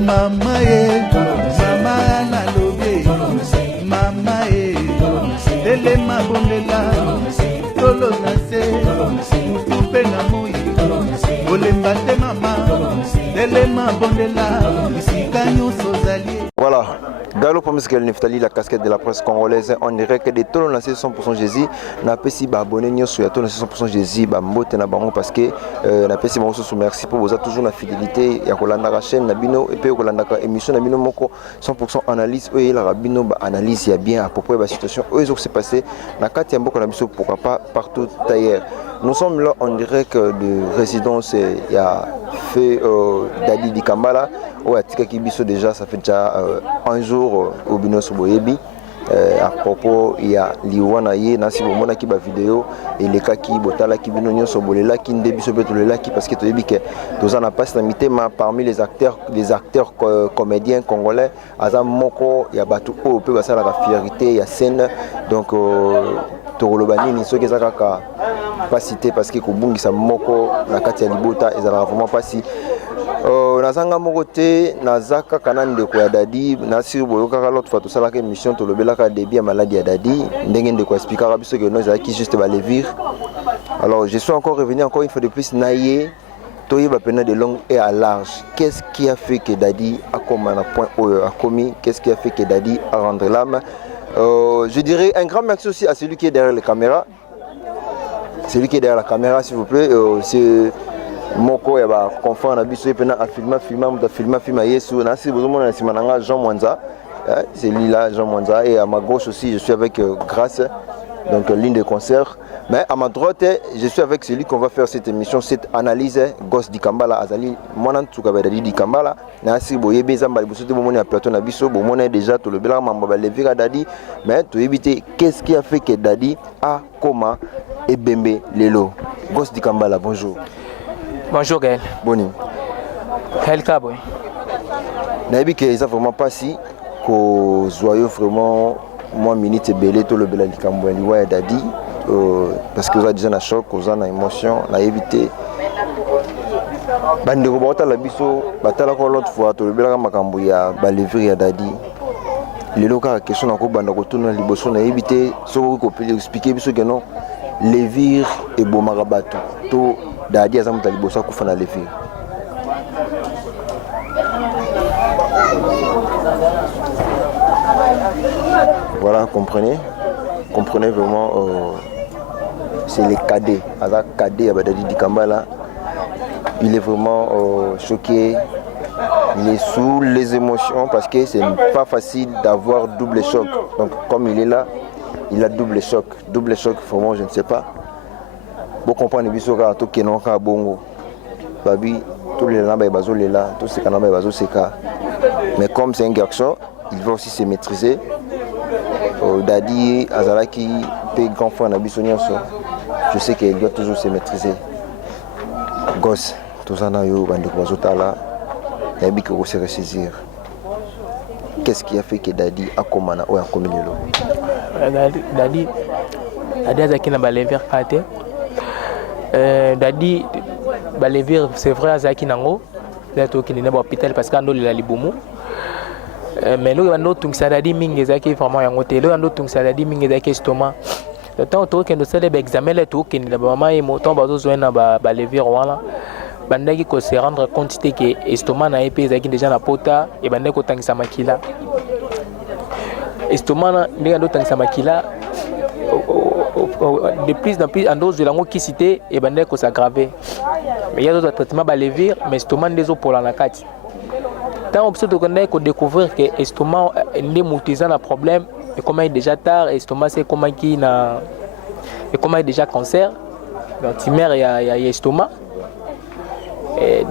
mama ye mama na lobie mama ye dele mabondela tolo na se mutu pe na moi olemba te mama dele mabondela bisika nyonso zali. Voilà, Gallo Promiskel Neftali, la casquette de la presse congolaise, on dirait que des taux lancés 100% Jésus, n'a pas si abonné ni sur les 100% Jésus, mbote na bango parce que n'a pas si bon sous merci pour vous toujours la fidélité, ya kolanda la chaîne Nabino et puis kolanda la émission Nabino moko 100% analyse et la Rabino analyse ya bien à propos de la situation où ils ont s'est passé na kati ya mboko na biso pourquoi pas partout ailleurs. Nous sommes là en direct de résidence il y a fait Dadi Dikambala où à Tika Kibiso déjà ça fait déjà un jour au Binos Boyebi à propos il y a Liwana Ye Nasi Bomona qui ba vidéo et les cas qui botala qui binonyo sobolela qui ndebiso betulela qui parce que tu dis que tous en a pas limité mais parmi les acteurs comédiens congolais azam moko il y a batu o peut passer la fierté il y a scène donc Torolobani ni soki ezaka pas cité parce que kobungisa moko na kati ya libota ezala vraiment pas si nazanga moko te nazaka kanande ko ya Dadi nasi boyoka l'autre fois to sala que mission to lobelaka débit à maladie ya Dadi ndenge ndeko expliquera biso que nous qui juste ba levir. Alors je suis encore revenu encore une fois de plus naïe toyeba pena de long et à large. Qu'est-ce qui a fait que Dadi a comme un point a commis, qu'est-ce qui a fait que Dadi a rendre l'âme. Je dirais un grand merci aussi à celui qui est derrière la caméra. Celui qui est derrière la caméra, s'il vous plaît, c'est Moko et bah confort na biso pena a filma yesu na si besoin na simananga Jean Mwanza. C'est lui là Jean Mwanza et à ma gauche aussi je suis avec Grâce donc ligne de concert. Mais à ma droite, je suis avec celui qu'on va faire cette émission, cette analyse Gosse Dikambala Azali, Monan Tsukabadadi Dikambala, Nasi Boyebe Zamba, Boussote Bomone à Platon Abisso, Bomone déjà tout le blanc, Mamba Levira Dadi, mais tu éviter qu'est-ce qui a fait que Dadi a Koma et Bembe Lelo. Gosse Dikambala, bonjour. Bonjour Gaël. Boni. Gaël Kaboy. Naïbi que ça vraiment pas si qu'au joyeux vraiment moi minute belé tout le bel Dikambala Liwa Dadi. Parce que vous avez déjà un choc, vous avez une émotion, vous avez évité. Bande de robots à la biso, batala ko l'autre fois, tout le bel makambo ya balevir ya Dadi. Les locaux à question encore bande de tourner liboso, na évité, so ko peut expliquer biso que non, levir et bomarabato. To Dadi azam ta liboso ko fana levir. Voilà, comprenez vraiment. C'est les cadets. Avec cadet Dadi Dikambala, il est vraiment choqué. Il est sous les émotions parce que c'est pas facile d'avoir double choc. Donc comme il est là, il a double choc. Double choc, vraiment, je ne sais pas. Vous comprenez bien tout qui est non bongo. Babi, tous les lambes et bazos là, tous ces canaux et bazos c'est cas. Mais comme c'est un garçon, il va aussi se maîtriser. Dadi Azalaki, pays grand frère Nabissonia. Je sais qu'il doit toujours se maîtriser. Gosse, tout ça, il faut se ressaisir. Qu'est-ce qui a fait que Dadi a commis Dadi a qui n'a pas levé kate. Dadi ba levé c'est vrai Azaki nango. Là tout qui n'est pas hôpital parce qu'ando il a libumu. Mais là on tout ça Dadi mingi Azaki vraiment yangote. Là on tout ça Dadi mingi Azaki estomac. Le temps autour que nous sommes examen les tout qui n'est pas maman et montant besoin na ba lever voilà bandaki ko se rendre compte que estomac na épée zaki déjà na pota et bandaki ko tangisa makila estomac na ndenge ndo tangisa makila de plus en plus ando zelango qui cité et bandaki ko s'aggraver mais il y a d'autres traitements ba lever mais estomac ndezo pola na kati tant on peut ko découvrir que estomac ndi mutiza na problème. Et comment il est déjà tard, l'estomac c'est comment qui n'a et comment il est déjà cancer. Donc timère il y a l'estomac.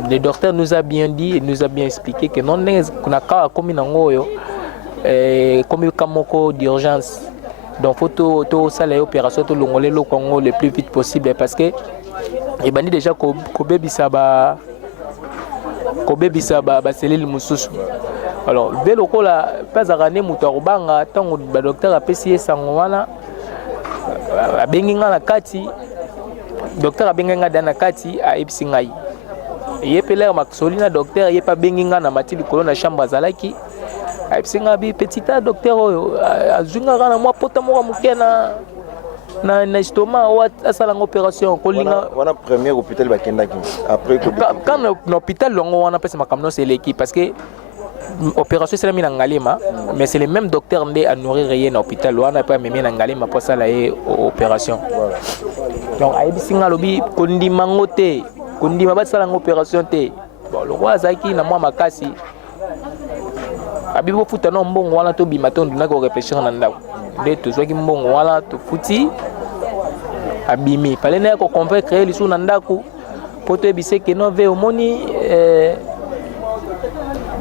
Le docteur nous a bien dit et nous a bien expliqué que non qu'on a cas comme nango comme kamoko d'urgence. Donc faut tout ça l'opération tout l'ongolé le Congo le plus vite possible parce que il bani déjà ko bebisa ba cellule mususu. Alors, dès le coup, pas à ramener Moutarobanga, tant que le docteur a payé Sangwana, a Benginga la Kati, docteur a Benginga dans la Kati à Epsingaï. ye pe l'air maxoli na docteur ye pa bengi nga na mati likolo na chambre azalaki ayebisinga bi petit a docteur oyo azwingaka na mwa pota moko moke na estomac oyo asalanga opération kolinga wana premier hôpital bakendaki après quand na hôpital longo wana pesa makambo nyonso eleki parce que opération esalami na ngalema mais c'est le même docteur nde anourrir ye na hôpital wana pe amemi na ngalema mpo asala ye opération donc ayebisinga alobi kondima ngo te kondima basalanga opération te bon lokwa azalaki na mwa makasi abi bofuta na mbongo wana tobima to ndinaki korefléchir na ndako nde tozwaki mbongo wana tofuti abimi fale na ye koconvaincre ye lisu na ndako mpo toyebise ke no ve omoni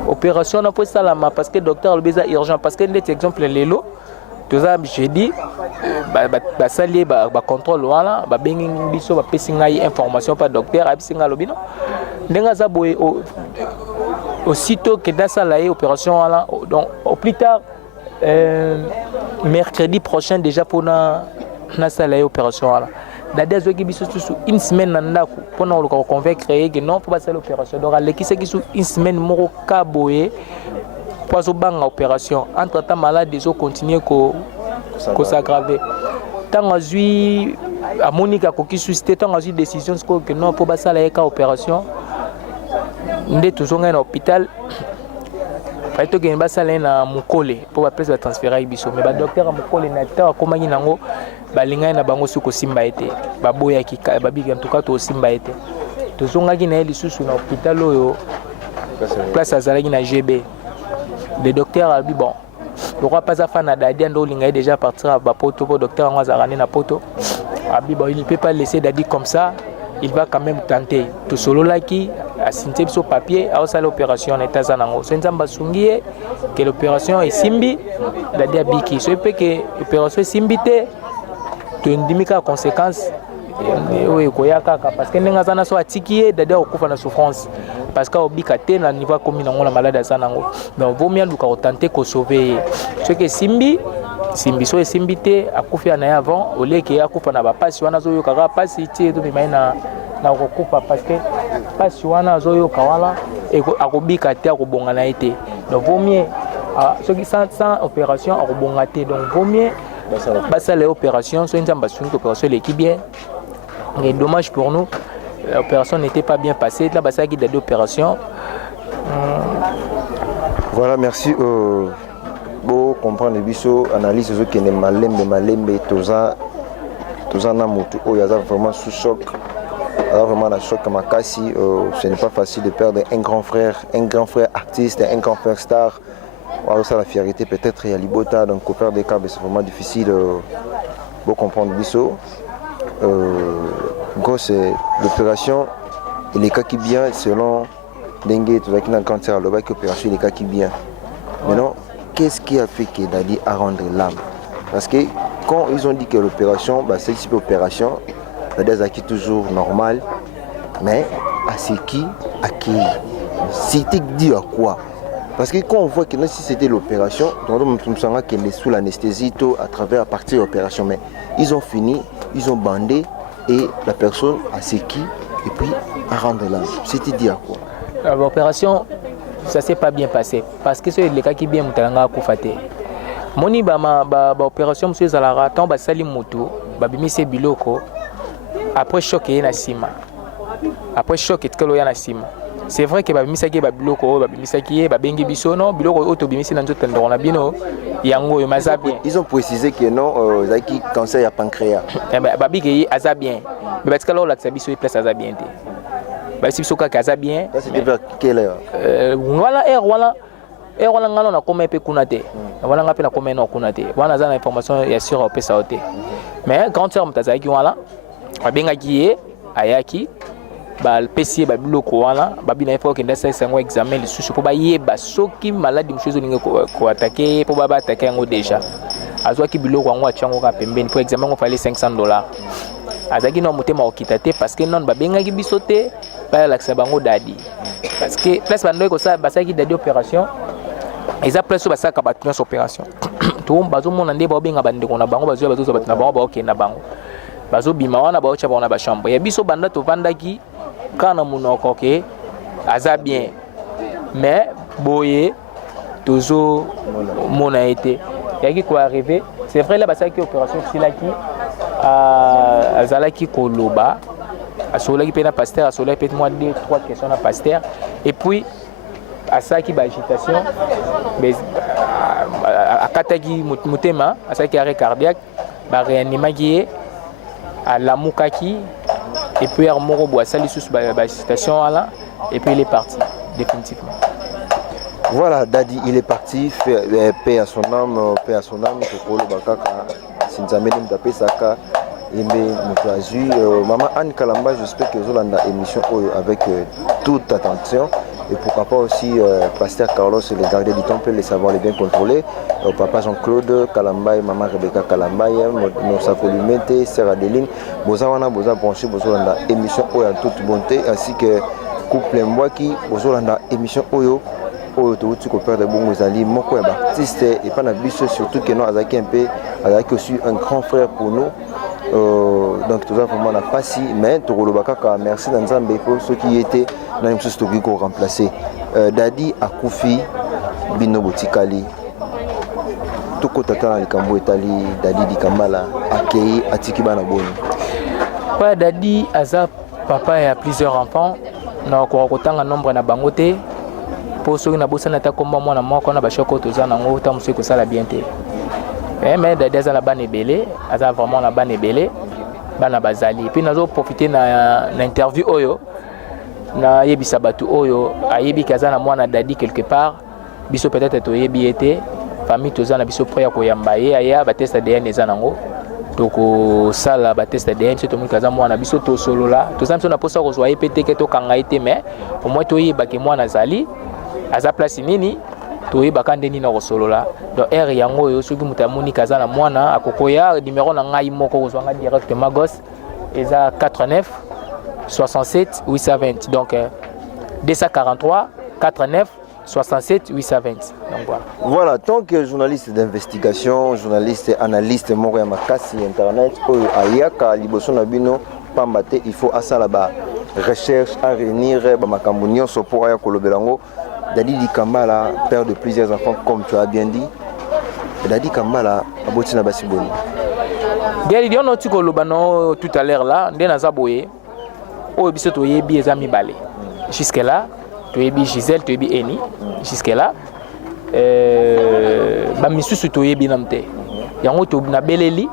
opération na po esalama parce que docteur alobi eza urgent parce que ndeti exemple lelo toza jeudi basali bacontrôle wana babengi biso bapesi ngai information pa docteur ayebisi ngai alobi no ndenge aza boye aussitôt que dasala ye opération wana donc au plus tard mercredi prochain déjà mpona nasala ye opération wana dadi azwaki biso susu une semaine na ndako mpona koluka koconvaincre ye ke non mpo basala opération donc alekisaki su une semaine moko ka boye mpo azobanga opération entre temps malade ezocontinue kosagrave ntango azwi amoni akoki susi te ntango azwi décision sikoyo ke non mpo basala ye ka opération nde tozongai na hôpital fai tokende basala ye na mokole mpo bapesi batransféraki biso mais badocteur ya mokole na ntango akomaki nango balingai na bango soki kosimba ye te baboyaki babiki antuka tosimba ye te tozongaki na ye lisusu na hôpital oyo place azalaki na gb le docteur alobi bon lokwa mpe aza fa na dadi ande olinga ye déjà partir à bapoto mpo docteur yango azalaka nde na poto abi bon il ne peut pas laisser dadi comme ça il va quand même tenter tosololaki asintie biso papier aosala opération na etaza nango so nzambe asungi ye ke l'opération esimbi dadi abiki so mpe ke opération esimbi te tondimi kaka conséquence oyo ekoya kaka parce que ndenge aza na so atiki ye dadi akokufa na souffrance parce que aobika te na niveau akomi nango na malade aza nango donc vomi aluka kotante kosauve ye soki esimbi simbi so esimbi te akufi na ye avant oleke akufa na bapasi wana azoyokaka pasi ti etomema ye na kokufa parce que pasi wana azoyoka wana akobika te akobonga na ye te donc vaut mieux soki sans opération akobonga te donc vaut mieux basala opération so nzambe asungi opération eleki bien mais dommage pour nous l'opération n'était pas bien passée là basalaki dadi opération voilà merci bo comprendre biso analyse ezokende malembe toza na motu oyo aza vraiment sous choc aza vraiment na choc makasi ce n'est pas facile de perdre un grand frère artiste un grand frère star ça la fierté peut-être il y a libota donc au père des cas c'est vraiment difficile pour comprendre biso grosse l'opération et les cas qui bien selon dengue tout ça qui n'a cancer le bac opération les cas qui bien maintenant qu'est-ce qui a fait que Dadi a rendre l'âme parce que quand ils ont dit que l'opération c'est une opération Dadi a qui toujours normal mais à ce qui c'était dit à quoi. Parce que quand on voit que si c'était l'opération, on sent qu'elle est sous l'anesthésie à travers à partir de l'opération. Mais ils ont fini, ils ont bandé et la personne a séqué et puis a rendu l'âme. C'était dit à quoi? L'opération, ça s'est pas bien passé. Parce que c'est le cas qui bien moutalanga koufate. Moni opération monsieur Zalara, tant sali moto, bimise biloko. Après choc et na sima. Après choc et tkelo ya na sima. C'est vrai que babimisaki babiloko babimisaki babengi biso non biloko auto bimisi na nzoto ndona bino yango maza bien. Ils ont précisé que non zaki cancer ya pancréas. Babiki aza bien. Mais parce que là la biso place aza bien té. Ba biso ka aza bien. Ça c'était vers quelle heure? Voilà ngalo na koma pe kuna té. Voilà ngape na koma na kuna té. Wana za na information ya sur au pesa oté. Mais quand tu mtazaki wala babengaki ye ayaki pesi babiloko wana babina ifo kenda sasa ngo examen lisusu po bayeba soki maladi mshozo ninge ko attaquer po baba attaquer yango déjà azwaki biloko yango achango ka pembeni po examen ngo fallait $500 azaki no motema okita te parce que non babengaki biso te ba laksa bango dadi parce que place bando ko sa basaki dadi opération eza place so basaka batuna opération to bazo mona nde ba benga bande ko na bango bazo bazo batuna bango ba okenda bango bazo bima wana ba ocha ba na ba chambre ya biso banda to vandaki kana munoko ke aza bien mais boye toujours mon a été yaki ko arrivé c'est vrai là basaki opération silaki azalaki koloba asolaki pe na pasteur asolaki pe moi 2-3 questions na pasteur et puis asaki ba agitation mais akataki mutema asaki arrêt cardiaque ba réanimaki à la Mukaki et puis Armoro Boissali sous la station là et puis il est parti définitivement. Voilà, Dadi il est parti, paix à son âme, Kokolo Bakaka, Sinzamé Mdapé Saka, Aimé Moutazu, Maman Anne Kalamba, j'espère que vous avez une émission avec toute attention. Et pourquoi pas aussi Pasteur Carlos, les gardiens du temple, les savoirs les bien contrôlés. Papa Jean-Claude Kalamba, Maman Rebecca Kalamba, Nosa Kolumete, Sœur Adeline. Bozawana, Boza branché, Bozolanda émission en toute bonté, ainsi que couple Mwaki, Bozolanda émission Oyo. Oyo tu coopères de bon Mozali, Moko et Baptiste, et pas Nabiso, surtout que nous avons un peu, avec aussi un grand frère pour nous. Donc tout ça vraiment n'a pas si mais Togolobaka merci dans Zambé pour ceux qui étaient dans une société qui remplacé Dadi Akufi Bino Botikali tout côté dans le Cambo Italie Dadi Dikambala accueilli Atiki Bana Boni. Ouais, Dadi Aza papa et a plusieurs enfants na ko kotanga nombre na bangote pour ceux qui na bossa na ta komba mwana moko na bashoko to za na ngota musu ko sala bien te. Mais Dadi Aza na bane belé, Aza vraiment na bane belé, bana bazali. Puis nous profiter na interview oyo, na yebi sabatu oyo, ayebi kaza na mwana Dadi quelque part, biso peut-être to yebi été, famille to za na biso proya ko yambaye aya ba test ADN eza nango. Toko sala ba test ADN to mun kaza mwana biso to solo la, to samso na posa ko zoye pété ke to kanga été mais au moins to yeba ke mwana zali, Aza place nini toyi bakande ni na kosolola donc air yango yo soki mutamuni kaza na mwana akokoya numéro na ngai moko kozwanga directement gosse eza 89 67 820 donc 243 49 67 820 donc voilà tant que journaliste d'investigation journaliste analyste moko ya makasi internet oyo ayaka liboso na bino pambate il faut asala ba recherche à réunir ba makambo nyonso pour aya kolobelango. Dadi Dikambala, père de plusieurs enfants, comme tu as bien dit. Dadi Kambala, Abotina Basiboni. Gary, on a dit que tout à l'heure là, on a zaboye. Oh, biso to yebi ezami balé. Jusque là, tu yebi Gisèle, tu yebi Eni. Jusque là, ba misusu to yebi namte. Yango to na beleli.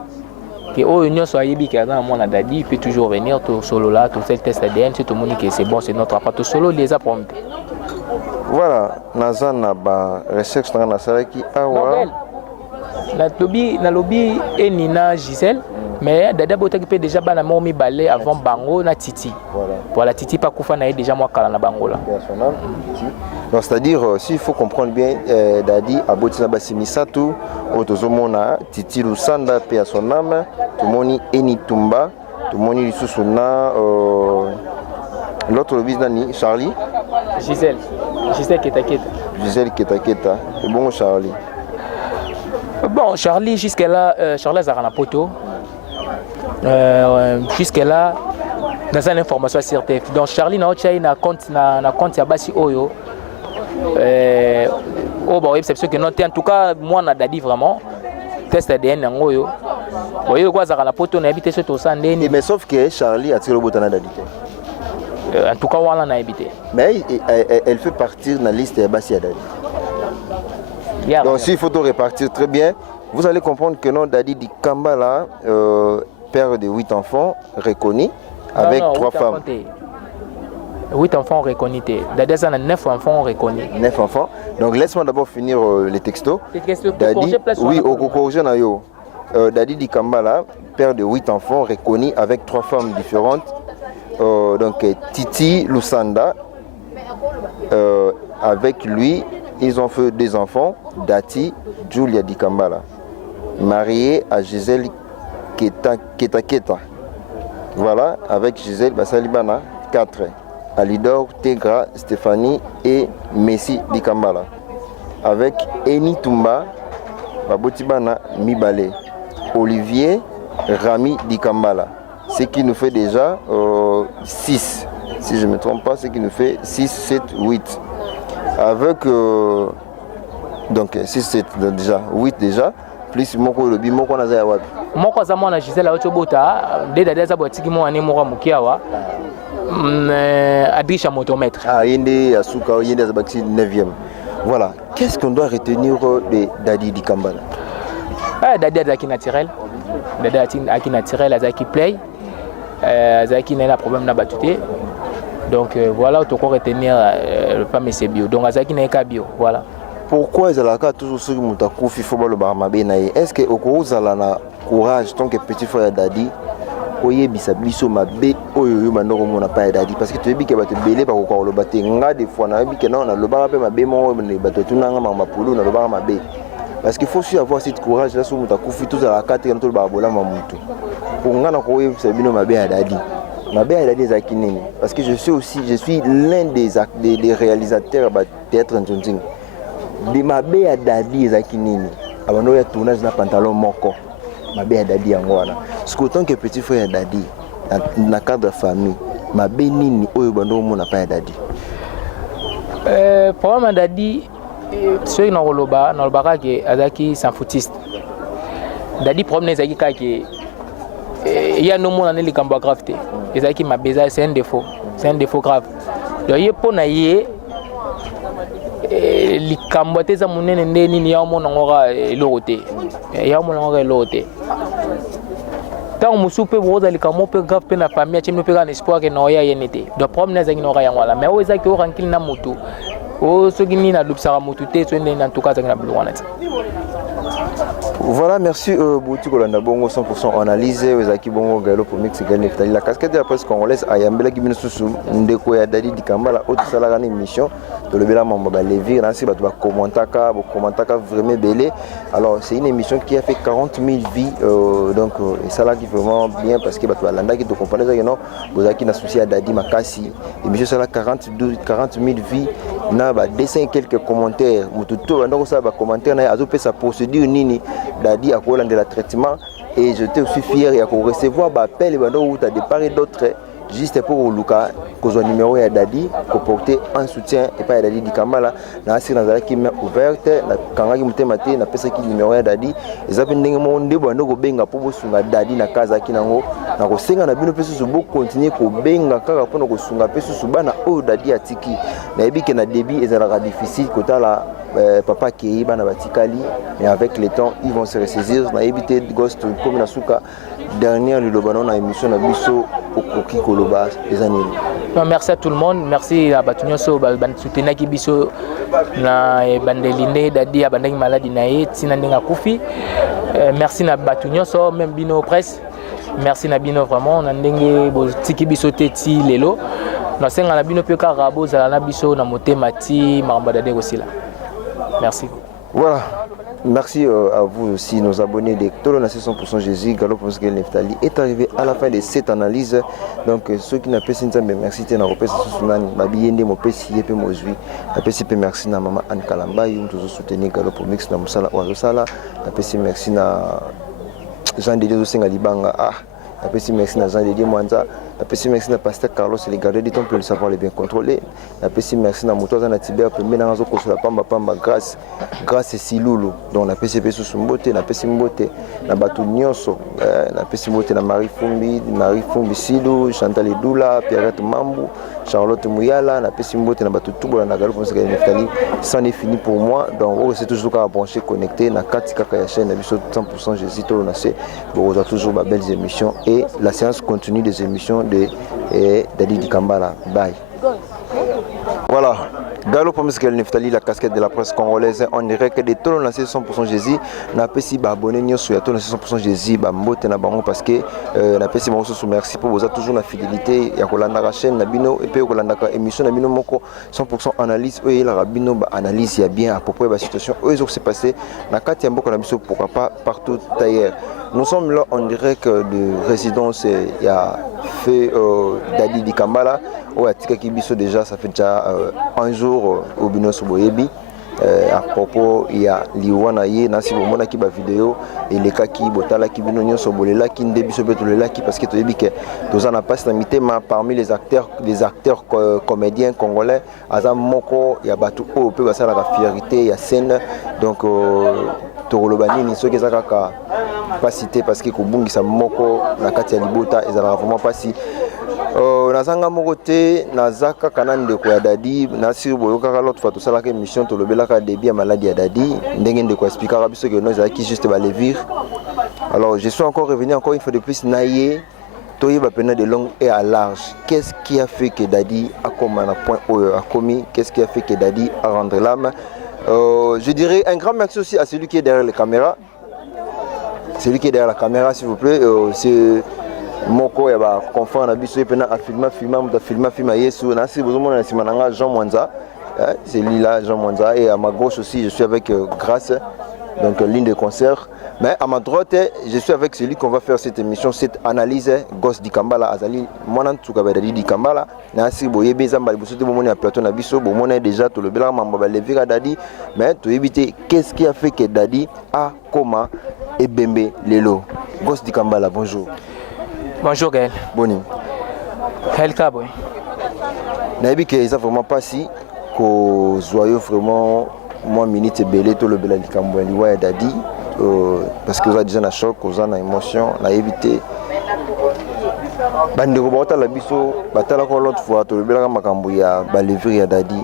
Que oh union soit yebi qui a dans mon Dadi, il peut toujours venir tout solo là, tout tel test ADN, tout le monde qui c'est bon, c'est notre appart solo les a prompté. Voilà, nazana ba recherche na salaki awa. Na lobby et Nina Gisèle, mais Dada Bota qui peut déjà bana momi balé avant Bango na Titi. Voilà Titi pas kufa na déjà moi kala na Bango là. Donc c'est-à-dire s'il faut comprendre bien Dadi Abotina Basimisa tout otozomona Titi Lusanda pe à son âme, tout moni Eni Tumba, tout moni Susuna l'autre business ni Charlie Gisèle Ketaketa. Gisèle Ketaketa. Et bon Charlie. Bon Charlie jusqu'à là Charlie Zarana Poto. Jusqu'à là dans une information CRTF. Donc Charlie na ocha na compte ya basi oyo. Oh bon c'est sûr que non en tout cas moi na Dadi vraiment test ADN yango yo. Voyez quoi Zarana Poto na habité sur to sandeni. Mais sauf que Charlie a tiré le botana Dadi. En tout cas, on a habité. Mais elle fait partie de la liste de Bassi Dadi. Donc, s'il faut tout répartir très bien, vous allez comprendre que non, Dadi Dikambala, père de 8 enfants reconnus, avec 3 femmes. 8 enfants reconnus. Dadi a 9 enfants reconnus. 9 enfants. Donc, laisse-moi d'abord finir les textos. Dadi, oui, au Kokorje Nayo. Dadi Dikambala, père de 8 enfants reconnus, avec 3 femmes différentes. Donc Titi Lusanda, avec lui, ils ont fait 2 enfants, Dati, Julia Dikambala, mariée à Gisèle Ketaketa. Voilà, avec Gisèle Basalibana, 4. Alidor, Tegra, Stéphanie et Messi Dikambala. Avec Eni Tumba, Babotibana Mibale, Olivier Rami Dikambala. Ce qui nous fait déjà 6 si je ne me trompe pas, ce qui nous fait 6, 7, 8. Avec donc 6, 7 déjà, 8 déjà, plus moko lobi moko na za wapi. Moko za mwana Gisela Ochobota, de dada za botiki mo ane moko mukiawa. Adrisha motomètre. Ah, yende asuka yende za baki 9e. Voilà, qu'est-ce qu'on doit retenir de Dadi Dikambala? Dadi azaki naturel. Dadi azaki naturel, azaki play. Azaki n'a problème na batute. Donc voilà, tu peux retenir pas mes bio. Donc azaki n'a pas bio, voilà. Pourquoi ezalaka toujours ceux qui mutakufi faut ba le barmabe na ye? Est-ce que okozala na courage tant que petit frère Dadi oyebisa biso mabe oyo manoko mona pa Dadi parce que tu yebi ke bato belé ba ko lo baté nga des fois na yebi ke non na lo ba pe mabe mo ne bato tunanga mapulu na lo ba mabe parce qu'il faut aussi avoir cette courage là sur mutakufi tous à la carte quand to ba bola mamutu pour nga na ko yebisa bino mabe Dadi. Mabe Dadi zaki nini parce que je suis l'un des réalisateurs ba théâtre Ntonting. De mabe ya Dadi ezaki nini abano ya tournage na pantalon moko mabe ya Dadi yango wana parce que autant que petit frère ya Dadi na cadre famille mabe nini oyo bando mona pa ya Dadi problème Dadi soki na lobaka ke azaki sans foutiste Dadi problème ezaki kake ya no mona ne likambo grave te ezaki mabe c'est un défaut grave donc ye pona ye likambo te za munene nde nini ya mona ngora elorote ya mona ngora elorote tant musupe boza likambo pe grave pe na famille chimno pe kana espoir ke no ya yenete do problème za ngora ya ngwala mais oza ke o rankil na moto o soki ni na lupsara moto te so en tout cas za na bulwana te. Voilà, merci Bouti Kolanda Bongo 100% analysé Ozaki Bongo Galo pour Mix Gane Ftali la casquette de la presse congolaise Ayambela Gibino Susu Ndeko ya Dadi Dikambala autre salarié émission de le bela mamba levi nansi batu ba commentaka vraiment belé. Alors c'est une émission qui a fait 40 000 vies donc et ça là qui vraiment bien parce que batu balanda qui te comprendre ça non Ozaki na souci à Dadi Makasi émission ça là 40 000 vies na ba dessin et quelques commentaires mututo ndoko ça ba commentaire na azope sa procédure nini Dadi a quoi de la traitement et j'étais aussi fier de recevoir l'appel et de part et d'autre juste pour Luka que numéro ya Dadi pour porter un soutien et pas Dadi Dikambala na assi na qui m'a ouverte na kanga ki mutemate na pesa ki numéro ya Dadi eza ndenge mo ndebo ndoko benga po bosunga Dadi na kaza ki nango na ko senga na bino pesa so bo continuer ko benga kaka pona ko sunga pesa so bana o Dadi atiki na ebike na débit ezala difficile kota la papa qui est bana batikali mais avec le temps ils vont se ressaisir na éviter ghost comme na suka dernière le lobano na émission na biso okoki koloba les années. Merci à tout le monde, merci à Batunyoso ban soutenir ki biso na bandelinde Dadi ya bandaki maladie na ye tina ndinga kufi. Merci na Batunyoso même bino presse. Merci na bino vraiment na ndenge bo tiki biso teti lelo. Na senga na bino pe ka rabo za na biso na motema ti maramba Dadi aussi là. Merci. Voilà. Merci à vous aussi, nos abonnés de Tolona 100% Jésus, Galop Mosgel Neftali est arrivé à la fin de cette analyse. Donc, ceux qui n'ont pas signé, merci à vous. Merci à merci à maman Anne Kalamba, qui soutenu Galop Mix na Musala Ouazosala. Merci à Jean de Dieu Sengalibanga. Merci à Jean de Dieu Mwanza. Merci à Pasteur Carlos et les gardiens du temple, le savoir les bien contrôler. Merci à Moutoza Natibia, Pemena Nazo Kosola Pamba grâce et Siloulou. Donc la PCP sous Mbote, la PC Mbote, la Batou Nyonso, la PC Mbote, la Marie Fumbi Silou, Chantal Edoula, Pierrette Mambou, Charlotte Mouyala, la PC Mbote, la Batou Toubo, la Galop Mosgel Neftali. Ça n'est fini pour moi. Donc c'est toujours qu'à brancher, connecté, na 4 Kaka chaîne, la 100% Jésus Tolonacé. Vous avez toujours de belles émissions et la séance continue des émissions de Dadi Dikambala. Bye. Voilà. Galo Pomeskel Neftali, la casquette de la presse congolaise, on dirait que de tout le 100% Jésus, n'a pas si abonné ni sur tout le 100% Jésus, mbote na bango parce que n'a pas si bango sous merci pour vous a toujours la fidélité ya kolanda la chaîne na bino et puis kolanda ka émission na bino moko 100% analyse et la rabino analyse ya bien à propos de la situation où ils s'est passé na kati ya mboko na biso pourquoi pas partout ailleurs. Nous sommes là en direct de résidence il y a fait Dadi Dikambala où à Tika Kibiso déjà ça fait déjà un jour au Bino Soboyebi à propos ya liwana ye na si bomona ki ba vidéo et les cas qui botala ki binonyo sobolela ki ndebi sobetulela ki parce que to yebi que toza na passe mitema parmi les acteurs comédiens congolais aza moko ya batu o pe basala la fierté ya scène donc tokoloba nini soki eza kaka pas cité parce que kobungisa moko na kati ya libota ezalaka vraiment pasi nazanga moko te nazaka kana ndeko ya dadi nasi boyokaka l'autre fois tosalaka émission tolobelaka début ya maladie ya dadi ndenge ndeko expliquera biso que nous ezalaki juste balevir. Alors je suis encore revenu encore une fois de plus naye toyeba pena de long et à large qu'est-ce qui a fait que Dadi a comme un point a commis, qu'est-ce qui a fait que Dadi a rendu l'âme. Je dirais un grand merci aussi à celui qui est derrière la caméra. Celui qui est derrière la caméra, s'il vous plaît, c'est Moko, il va confondre la biso et puis à filmer Yesu. Nasi besoin de Simananga Jean Mwanza, c'est lui là Jean Mwanza et à ma gauche aussi je suis avec Grâce, donc ligne de concert. Mais à ma droite, je suis avec celui qu'on va faire cette émission, cette analyse Gosse Dikambala Azali, Monan Tsukabadadi Dikambala, Nasi Boyebe Zamba, Boussote Bomone à Platon Abisso, Bomone déjà tout le bel Mamba Levira Dadi, mais tu éviter qu'est-ce qui a fait que Dadi a Koma et Bembe Lelo. Gosse Dikambala, bonjour. Bonjour Gaël. Boni. Gaël Kaboy. Naïbi que ça vraiment pas si qu'au joyeux vraiment moi minute belé tout le bel Dikambala Liwa Dadi. Parce que vous avez déjà un choc, vous avez une émotion, vous avez évité. Bande de la biso, batala ko l'autre fois, to le bela makambo ya balevri ya Dadi.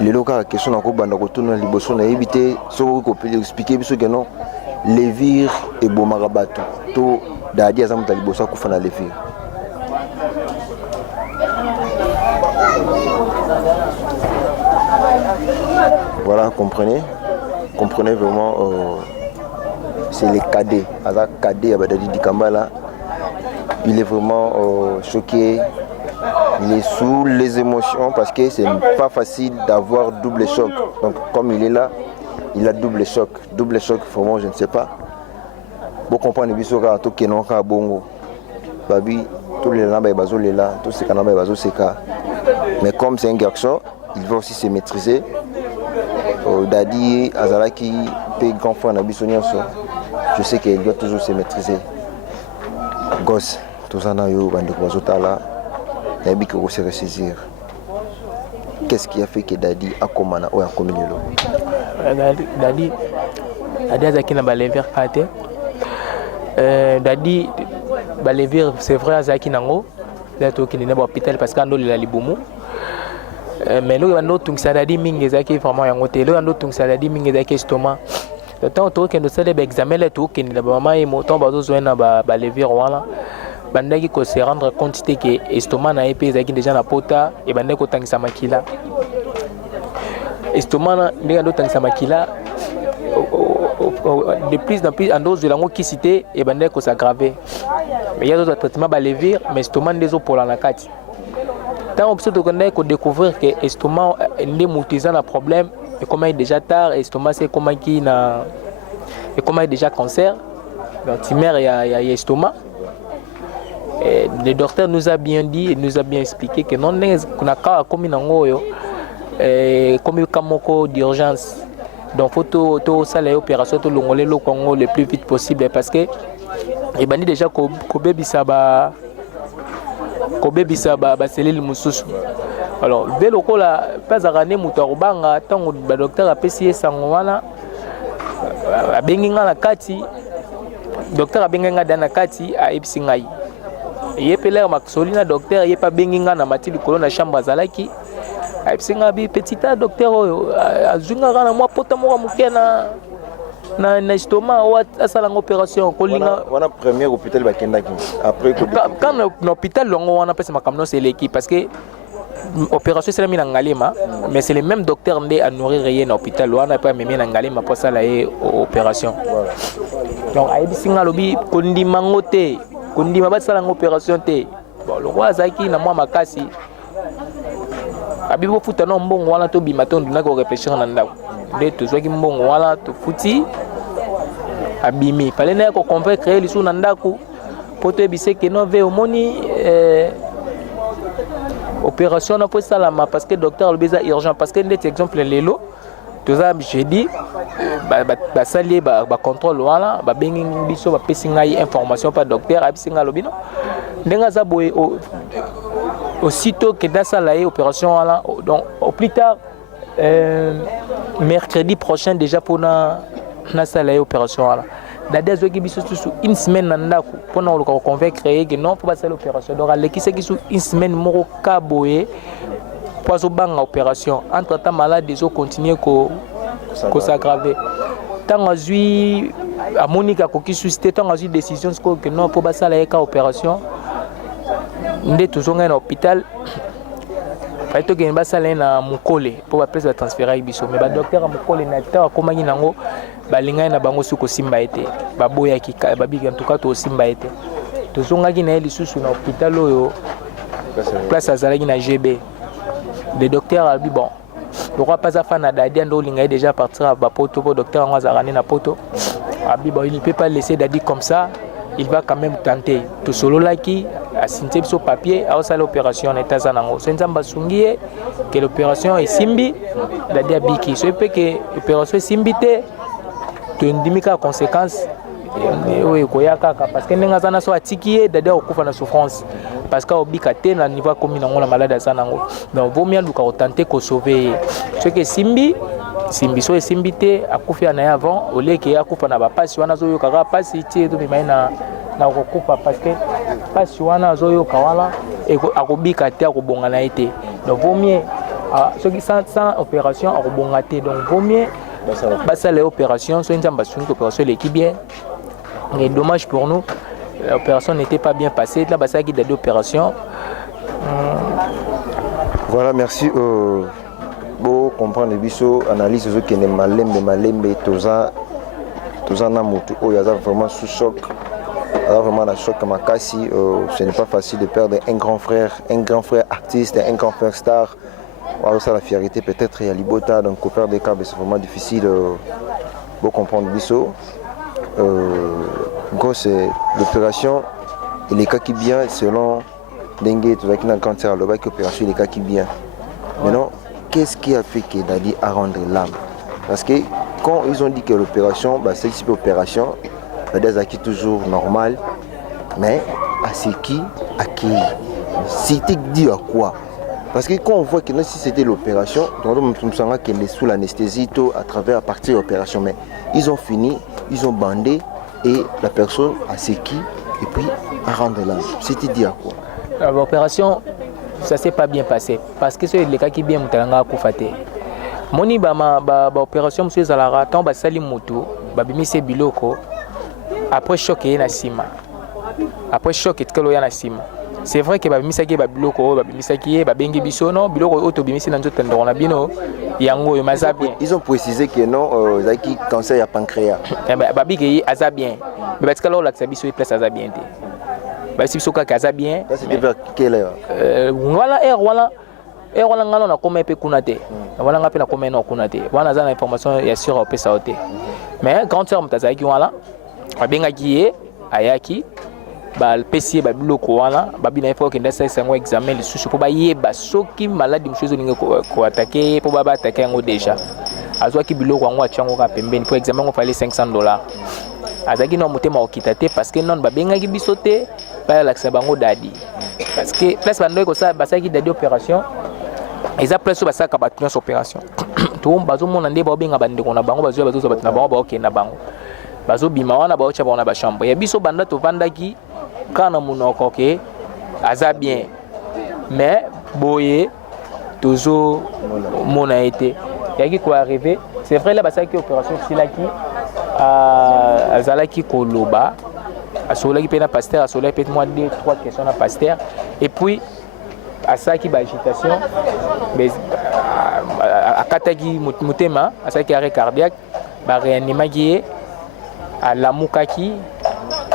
Les locaux question na ko banda ko tuna liboso na évité, so ko expliquer biso que non, levir et bomarabato. To Dadi azam ta liboso ko fana levir. Voilà, comprenez vraiment. C'est les cadets. Avec cadet Abadadi Dikambala, il est vraiment choqué. Il est sous les émotions parce que c'est pas facile d'avoir double choc. Donc comme il est là, il a double choc. Double choc, vraiment, je ne sais pas. Vous comprenez bien ce que tout non ka bongo. Babi, tous les lambes bazo les là, tous ces canambes bazo c'est cas. Mais comme c'est un garçon, il va aussi se maîtriser. Dadi Azalaki paye grand frère Nabiso Nyonso. Je sais qu'il doit toujours se maîtriser. Gosse, tout ça n'a eu là, il y a se ressaisir. Qu'est-ce qui a fait que Dadi a commis ou a commis Dadi a qui n'a pas levé kate. Dadi ba lever c'est vrai Azaki nango. D'être qui n'est pas hôpital parce qu'ando il a libumu. Mais là il y a d'autres qui Dadi mingi zaki vraiment yangote. Là il y a d'autres qui Dadi mingi zaki estomac. Le temps où on a des examens, qui ne sont pas besoin de lever. Il faut se rendre compte que l'estomac n'a pas déjà la pota et il faut que ça makila. L'estomac n'a pas ça makila. De plus en plus, en dose de la qui cité et il faut s'aggraver. Mais il y a d'autres traitements à lever, mais l'estomac n'est pas pour la carte. Tant on découvrir que l'estomac est multisant un problème. Et comment il est déjà tard, l'estomac c'est comment il a et comment il est déjà cancer. Donc il y a l'estomac. Le docteur nous a bien dit et nous a bien expliqué que non qu'on a cas comme nangoyo comme kamoko d'urgence. Donc faut tout ça l'opération tout l'ongolais le Congo le plus vite possible parce que il bani déjà ko baby ça ba cellule mususu. Alors, dès le coup, pas à ramener Moutarobanga, tant que le docteur a payé Sangoana, a benginga la kati, docteur a benginga dans la kati à Epsingai. Il y a pelé Maxolina, docteur, il n'y a pas benginga na mati du colonne à chambre Zalaki. A Epsingabi, petit docteur, a Zungara, moi, potamo mukena. Na estomac ou à sa opération on a premier hôpital après quand l'hôpital on a passé ma camion c'est l'équipe parce que opération c'est la mine en galima mais c'est le même docteur qui a nourri rien à l'hôpital on n'a pas même en galima pour ça la opération donc a singa lobi kondi mangote kondi maba sala opération te bon le roi Zaki na moi makasi abibo futa no mbongo wana to bimaton na ko réfléchir na ndako de to zwaki mbongo wana to futi abimi fallait na ko convaincre les sous na ndako poto ebise que non ve omoni opération na po salama parce que docteur le besoin urgent parce que net exemple lelo tout ça j'ai dit basali contrôle wana babengi biso bapesi ngai information par docteur abisi ngai lobino ndenga za boye aussitôt que dasala opération wana donc au plus tard mercredi prochain déjà pour na sala opération wana dadi azoki biso susu une semaine na ndako mpona koluka koconvaincre que non mpo basala opération donc alekisaki su une semaine moko ka boye po azobanga opération entre temps malade ezocontinue s'aggraver ntango azwi amoniki akoki susi te ntango azwi décision sikoyo ke non mpo basala ye ka opération nde tozongai na hôpital fai tokende basala ye na mokole mpo bapesa batransféraki biso mais badocteur ya mokole na ntango akomaki nango balingai na bango soki kosimba ye te baboyaki babiki antuka tokosimba ye te tozongaki na ye lisusu na hôpital oyo place azalaki na gb le docteur alobi bon lokwa mpe aza fa na dadi ande olinga ye déjà partir à bapoto mpo docteur yango azalaka nde na poto abi bon il ne peut pas laisser dadi comme ça il va quand même tenter tosololaki asintie biso papier aosala opération na etaza nango so nzambe asungi ye ke l'opération esimbi dadi abiki so mpe ke opération esimbi te tondimi kaka conséquence oyo ekoya kaka parce que ndenge aza na so atiki ye dadi akokufa na souffrance parce que aobika te na niveau akomi nango na malade aza nango donc vomi aluka kotante kosauve ye soki esimbi so esimbi te akufi ya na ye avant oleke akufa na bapasi wana azoyokaka pasi ti tobima ye na kokufa parce que pasi wana azoyoka wana akobika te akobonga na ye te donc vomi soki sans opération akobonga te donc vomi basala opération so nzambe asungi opération eleki bien mais dommage pour nous l'opération n'était pas bien passée là basa qui dadi opération voilà merci bo comprendre biso analyse zo kene malembe toza na mutu oyo aza vraiment sous choc alors vraiment la choc makasi ce n'est pas facile de perdre un grand frère artiste un grand frère star. Alors ça la fierté peut-être il y a Libota donc au père des câbles c'est vraiment difficile pour comprendre biso c'est l'opération et les cas qui bien selon Dengue tout ça qui n'a cancer le bac opération les cas qui bien maintenant qu'est-ce qui a fait que Dadi a rendre l'âme parce que quand ils ont dit que l'opération c'est une opération Dadi a qui toujours normal mais à ce qui c'était dit à quoi. Parce que quand on voit que si c'était l'opération, on sent qu'elle est sous l'anesthésie à travers à partir de l'opération. Mais ils ont fini, ils ont bandé et la personne a séqué et puis a rendu l'âme. C'était dit à quoi? L'opération, ça ne s'est pas bien passé. Parce que c'est le cas qui est bien à Koufate. Moni opération monsieur Zalara, tant basali moto, babimise biloko. Après choc et na sima. Après choc et tkelo ya na sima. C'est vrai que babimisaki babiloko babimisaki babengi biso non biloko auto bimisi na nzoto ndona bino yango yo maza bien. Ils ont précisé que non zaki cancer ya pancréas. Babiki aza bien. Mais parce que là la biso place aza bien té. Ba si biso ka aza bien. C'était vers quelle heure? Voilà wana ngalo na koma pe kuna te. Voilà ngape na koma na kuna te. Wana za na information ya sur pe sa ote. Mais quand tu mtazaki wala babengaki ye ayaki pesi babiloko wana babina ifo kenda sasa ngo examen lisusu po bayeba soki maladi mshozo ninge ko attaquer po baba attaquer ngo déjà azwaki biloko ngo achango ka pembeni po examen ngo fallait $500 azaki no motema okitate parce que non babengaki bisote ba laksa bango dadi parce que place bando ko ça basaki dadi opération eza place basaka batnya opération to bazo mona nde ba benga bandeko na bango bazo bazo batna bango ba okenda bango bazo bima wana ba ocha ba na ba chambre ya biso banda to vandaki kana munoko ke aza bien mais boye toujours mon a été yaki ko arrivé c'est vrai là basaki opération silaki azalaki koloba asolaki pena pasteur asolaki peut-être moi 2-3 questions na pasteur et puis asaki ba agitation mais akataki mutema asaki arrêt cardiaque ba réanimaki à la mukaki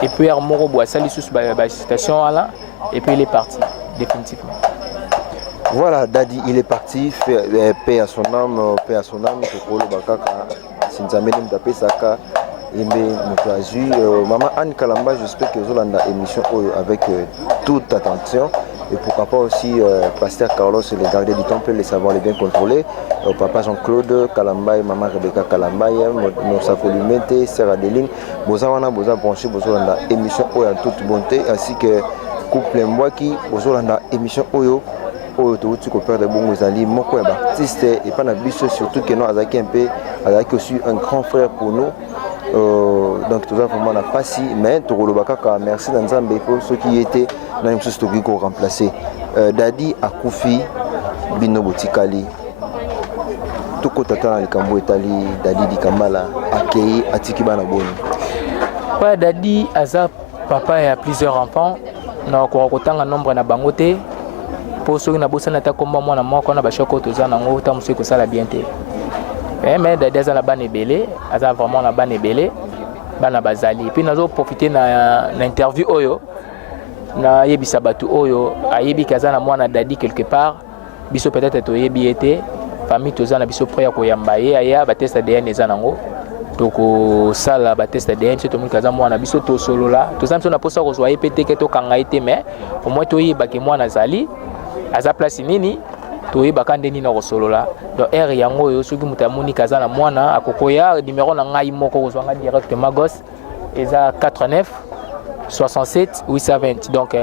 et puis Armoro Boissali sous la station là et puis il est parti définitivement. Voilà, Dadi il est parti, paix à son âme, Kokolo Bakaka, Sinzamene Mtape Saka, Embe Mutazu, Maman Anne Kalamba, j'espère que vous avez une émission avec toute attention. et pourquoi pas aussi Pasteur Carlos, le gardien du temple, les savoirs les bien contrôlés, papa Jean-Claude Kalambay, maman Rebecca Kalambay, Nosa Kolumete, Sœur Adeline, Bozawana, Boza Branché, Bozolanda, émission Oyo en toute bonté, ainsi que couple Mwaki, Bozolanda, émission Oyo. Oyo touti ko perdre bongo ezali moko ya baptiste et pas na biso surtout que non azaki un peu azaki aussi un grand frère pour nous donc tout ça vraiment na pasi mais tokoloba kaka merci na Nzambe pour ceux qui étaient na msusu toki ko remplacer Dadi akufi bino botikali toko tata na likambo etali Dadi Dikambala akei atiki bana boni. Ouais, Dadi aza papa ya plusieurs enfants na ko kotanga nombre na bangote pour ceux qui n'ont pas de combat, moi, on a des chocs autour de nous, tant que ça la bien été. Mais des ans la banne est belée, a vraiment la banne est belée, banne bazali. Puis nous avons profité de l'interview oyo, na yebi sabatu oyo, a yebi kazana moi na Dadi quelque part, biso peut-être to yebi été, famille to zana biso priya ko yambaye, aya ba test ADN ezanango. Donc ça la ba test ADN c'est tout le monde kazana moi na biso to solo là, to ça na posa ko soye pété que to kanga été mais au moins to yeba ke moi na zali. À sa place nini to yeba ndeni na kosolola donc r yango yo soki mutamuni kazana mwana akokoya numéro na ngai moko kozwanga directement gosse eza 89 67 820 donc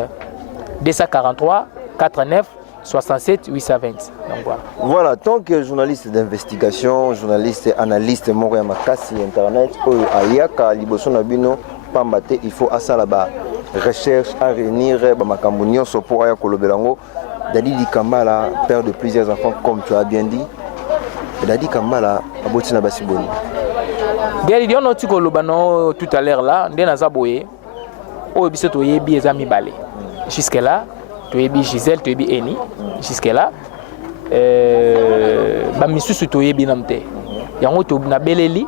243 89 67 820 donc voilà tant que journaliste d'investigation journaliste analyste moko ya makasi internet oyo ayaka liboso na bino pambate il faut asala ba recherche à réunir ba makambo nyonso pour aya kolobelango. Dadi Dikambala, père de plusieurs enfants, comme tu as bien dit. Dadi Dikambala, abotina basiboni. Gari on a kolobano tout à l'heure là, ndena zaboye. O biso to yebi ezami balé. Jusque là, to yebi Gisèle, to yebi Eni. Jusque là, ba misusu to yebi namte. Yango to na beleli.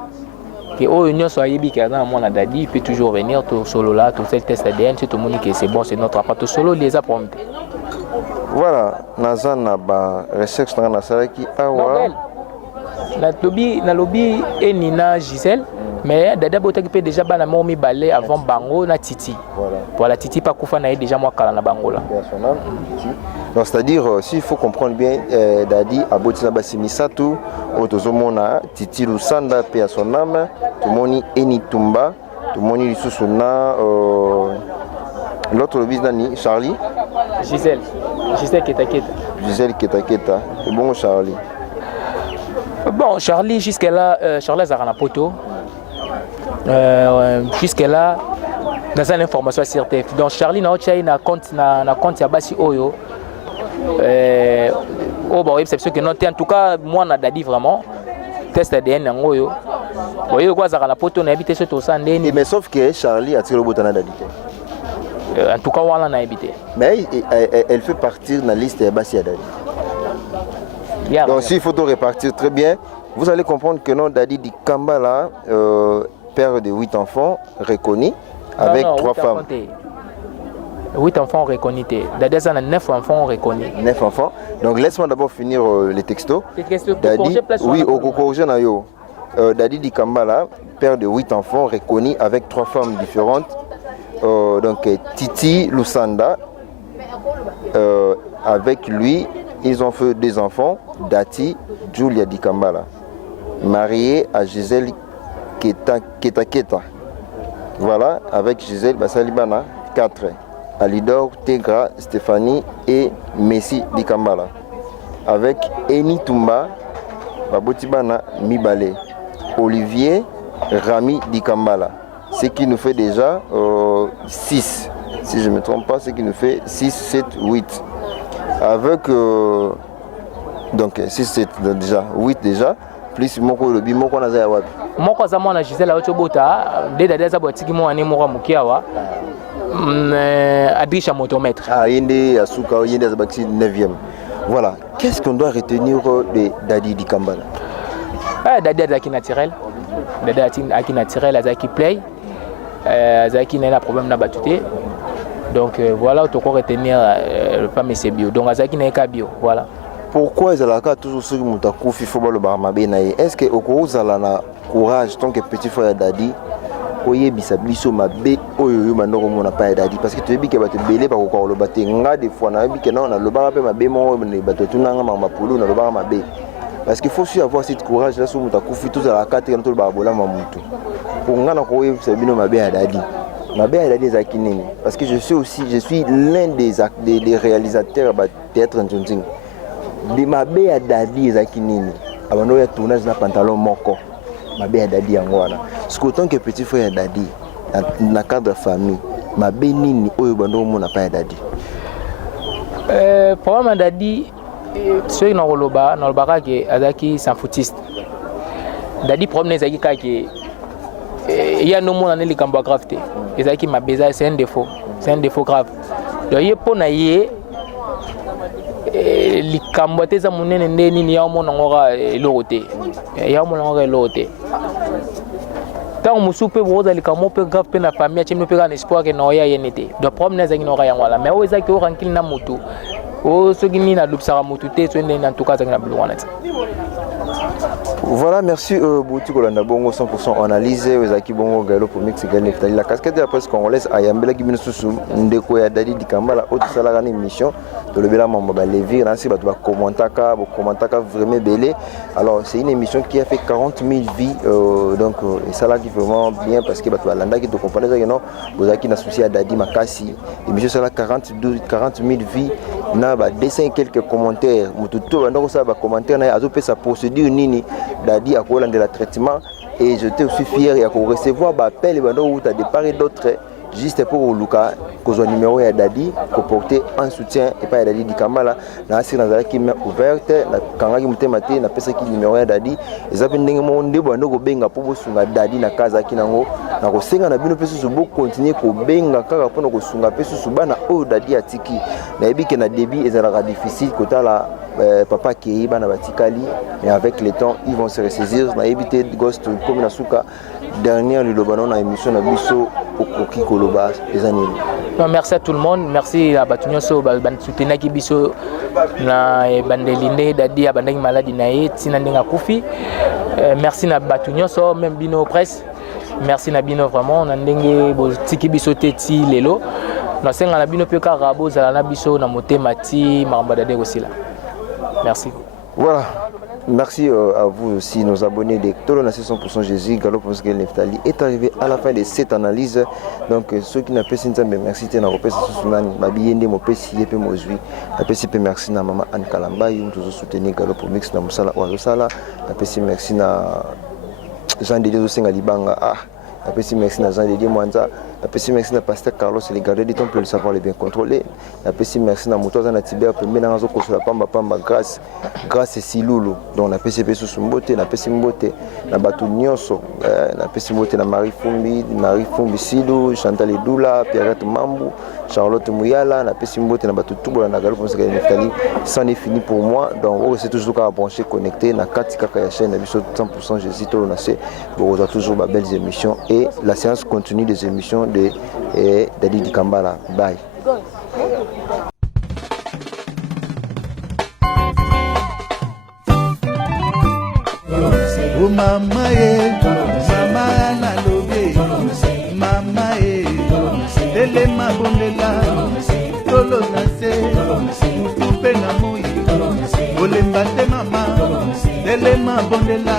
Que oh union soit yebi kana mona Dadi, il peut toujours venir to solo là, to faire test ADN, tout le monde que c'est bon, c'est notre appart solo les a prompté. Voilà, naza na ba recherche na salaki awa. Na lobby Eni na Gisèle, mais Dada botaki pe déjà bana momi balé avant bango na Titi. Voilà Titi pas kufa na déjà moi kala na bango là. Donc c'est-à-dire s'il faut comprendre bien Dadi abotina basimisa tout otozomona Titi Lusanda pe à son âme, tout moni Eni Tumba, tout moni lisusu na l'autre lobby nani Charlie Gisèle Ketaketa. Gisèle Ketaketa. Et bon Charlie. Bon Charlie jusqu'à là Charlie Zarana Poto. Jusqu'à là dans une information sur TF. Donc Charlie na ochai na compte ya basi oyo. Oh bon c'est sûr que non en tout cas moi na Dadi vraiment test ADN yango yo. Voyez quoi Zarana Poto na habité sur tout ça ndeni. Mais sauf que Charlie a tiré le bouton na Dadi. En tout cas, on a habité. Mais elle fait partir de la liste de Bassi Dadi. Donc s'il faut tout répartir très bien, vous allez comprendre que non Dadi Dikambala, père de 8 enfants, reconnu, avec 3 femmes. 8 enfants reconnus. Dadi a 9 enfants reconnus. 9 enfants. Donc laisse-moi d'abord finir les textos. Les textos Dadi, oui, au Kokorje Nayo. Dadi Dikambala, père de 8 enfants, reconnu, avec 3 femmes différentes. Donc Titi Lusanda, avec lui, ils ont fait 2 enfants, Dati, Julia Dikambala, mariée à Gisèle Ketaketa. Voilà, avec Gisèle Basalibana, 4. Alidor, Tegra, Stéphanie et Messi Dikambala. Avec Eni Tumba, Babotibana Mibale, Olivier Rami Dikambala. Ce qui nous fait déjà 6, si je ne me trompe pas, ce qui nous fait 6, 7, 8. Avec, donc 6, 7 déjà, 8 déjà, plus Moko Lobi, Moko Nazaya Wabi. Moko Zamona Gisèle Aotobota, Deda Zabotiki Moane Mora Mukiawa, Adrisha Motomètre. Ah, Yende Asuka, Yende Zabati 9e. Voilà, qu'est-ce qu'on doit retenir de Dadi Dikambala? Dadi Azaki naturel, Dadi Azaki naturel, Azaki play. Azaki n'a pas de problème na batute. Donc voilà, tu peux retenir pas mes bio. Donc Azaki n'a pas bio, voilà. Pourquoi Zalaka toujours ceux qui m'ont accouché faut le barmabe naïe? Est-ce que au cours Zalana courage tant que petit frère Dadi koyebisa biso mabe oyo yo bandoko mona pa ya dadi parce que tu que bato belé ba ko lo baté nga des fois na que non na lo ba pe mabe mo bato tunanga ma pulu na lo ba mabe parce qu'il faut aussi avoir cette courage là sur muta kufi tout à la carte quand tout ba bola ma mutu pour nga na koyebisa bino mabe ya dadi mabe ya dadi za kinini parce que je suis l'un des réalisateurs ba théâtre Nzonzing de mabe ya dadi za kinini abano ya tournage na pantalon moko mabe ya dadi yango wana autant que petit frère ya dadi na cadre de famille mabe nini oyo bando mona pa ya dadi problème ya dadi soki na kolobaka ke azalaki sans foutiste dadi problème ezalaki kaka ya nomona ne likambo ya grave te ezalaki mabe c'est un défaut grave donc ye mpo na ye likambo te eza monene nde nini ya omona ngo kaka eloko te ntango mosusu mpe bokozala likambo mpe grave mpe na famille atyemino mpe kaka na espoir ke na oya yene te donc problème ezalaki na oka yango wala mais oyo ezalaki okankili na motu oyo soki nini alobisaka motu te so ndeni en tout cas azalaki na biloko wana te. Voilà, merci Bouti Kolanda Bongo 100% analysé. Wezaki Bongo Galo pour Mix Gal Neftali. La casquette de la presse congolaise Ayambela Gibino Susu Ndeko ya Dadi Dikamba haute salarié en émission de le bela mamba levi nansi ba commentaka vraiment belé. Alors c'est une émission qui a fait 40 000 vies donc et ça là qui vraiment bien parce que ba landa qui te comprendre ça que non Bozaki na souci à Dadi Makasi. Émission ça là 40 000 vies na ba dessin quelques commentaires mututo ndoko ça ba commentaire na azo pe sa procédure nini Dadi a de la traitement et j'étais aussi fier de recevoir l'appel de départ et d'autres juste pour Luka que son numéro est Dadi pour porter un soutien et pas Dadi Dikambala na assi na zala qui main ouverte na kanga ki mutemate na pesa ki numéro ya Dadi ezape ndenge mo ndebo ndoko benga po bosunga Dadi na kaza ki nango na ko senga na bino pesa bo continuer ko benga kaka po na ko sunga pesa subana o Dadi atiki na ebike na débit ezala difficile kotala papa qui bana batikali mais avec le temps ils vont se ressaisir na éviter ghost comme na suka dernière le lobano na émission na biso okoki koloba les années. Merci à tout le monde, merci à Batunyoso ban soutenir ki biso na bandelinde Dadi abandaki maladie na ye tina ndenga kufi. Merci na Batunyoso même bino presse. Merci na bino vraiment na ndenge bo tiki biso teti lelo. Na senga na bino pe ka rabo zala na biso na motema ti maramba Dadi aussi là. Merci. Voilà. Merci à vous aussi, nos abonnés de Tolo Nassé 100% Jésus, Galo Pomskel Neftali est arrivé à la fin de cette analyse. Donc, ceux qui n'ont pas fait merci, c'est un peu ma biende, mon PC, et mon jui. La PC, merci à maman Anne Kalamba, qui nous soutenu Galo Pomix, na Moussala Ouazosala. La PC, merci à Jean-Dédé Osenga Libanga. La PC, merci à Jean-Dédé Mwanza. La PC, merci à Pasteur Carlos, les gardiens du temple, le savoir, les bien contrôler. La PC, merci à Moutoza Natibia, pour mener dans la Pamba, grâce et Siloulou. Donc, la PC, sous Mbote, la PC Mbote, la Batou Nyonso, la PC Mbote, la Marie Fumbi Silou, Chantal Edoula, Pierrette Mambou, Charlotte Mouyala, la PC Mbote, la Batou Touboula, la Galo Pomskel Neftali. Ça n'est fini pour moi. Donc, c'est toujours à brancher, connecté. Na Kati Kaka chaîne, la 100% Jésus, Tolo Nassé. Vous avez toujours de belles émissions. Et la séance continue des émissions de Dadi Dikambala. Bye. Oh mama ye, mama na lobe, mama ye, tele mabondela, tolo nase, mutupe na moi, olemba te mama, tele mabondela.